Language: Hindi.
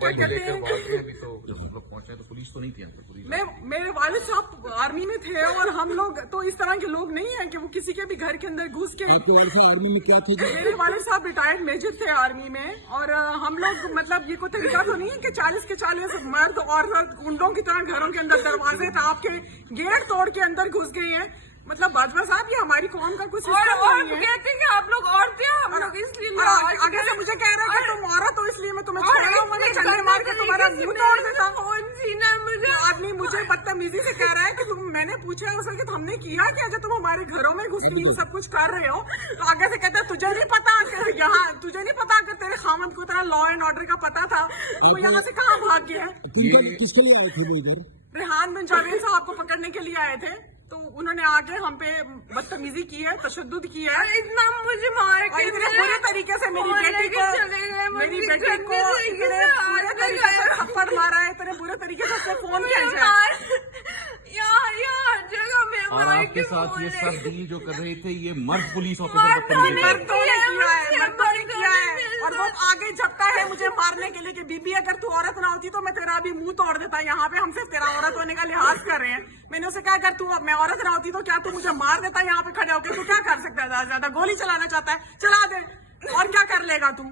क्या कहते हैं, तो जब हम लोग पहुंचे तो पुलिस तो नहीं थी, मेरे वालिद साहब आर्मी में थे और हम लोग तो इस तरह के लोग नहीं है कि वो किसी के भी घर के अंदर घुस के। आर्मी में क्या थे? मेरे वालिद साहब रिटायर्ड मेजर थे आर्मी में, और हम लोग मतलब ये कोई तरीका तो नहीं है कि 40 के 40 मर्द और गुंडों की तरह घरों के अंदर दरवाजे टाप के गेट तोड़ के अंदर घुस गए हैं। मतलब बाजवा साहब, ये हमारी कौम का कुछ सिस्टम नहीं है। कहते हैं कि आप लोग औरतें, हम लोग इसलिए आगे से मुझे कह रहा है कि तुम औरत हो इसलिए मैं तुम्हें छोड़ रहा हूँ, मैं चंडे मार के तुम्हारा मुंह तोड़ देता हूँ। आदमी मुझे बदतमीजी से कह रहा है कि तुम, मैंने पूछा उससे कि हमने किया क्या जो तुम हमारे घरों में घुस के सब कुछ कर रहे हो। तो आगे से कहता है तुझे नहीं पता, यहाँ तुझे नहीं पता अगर तेरे खामद को तेरा लॉ एंड ऑर्डर का पता था तो यहाँ से कहाँ भाग गया है। किसके लिए आए थे वो इधर? रेहान बिन जावेद साहब को पकड़ने के लिए आए थे, तो उन्होंने आके हम पे बदतमीजी की है, तशद्दुद की है, इतना मुझे मार के इतने बुरे तरीके से मेरी बेटी को इतने बुरे तरीके से थप्पड़ मारा है, इतने बुरे तरीके से उसने फोन किया है। यार जगह में और आपके साथ ये सब डील जो कर रहे थे ये मर्द पुलिस ऑफिसर मर्दों ने किया है और वो आगे झपटा है मुझे मारने के लिए कि बीबी अगर तू औरत ना होती तो मैं तेरा अभी मुंह तोड़ देता। यहाँ पे हम सिर्फ तेरा औरत होने का लिहाज कर रहे हैं। मैंने उसे कहा अगर तू मैं औरत ना होती तो क्या तू मुझे मार देता यहाँ पे खड़े होकर? तू क्या कर सकता है? ज्यादा गोली चलाना चाहता है, चला दे, और क्या कर लेगा तू?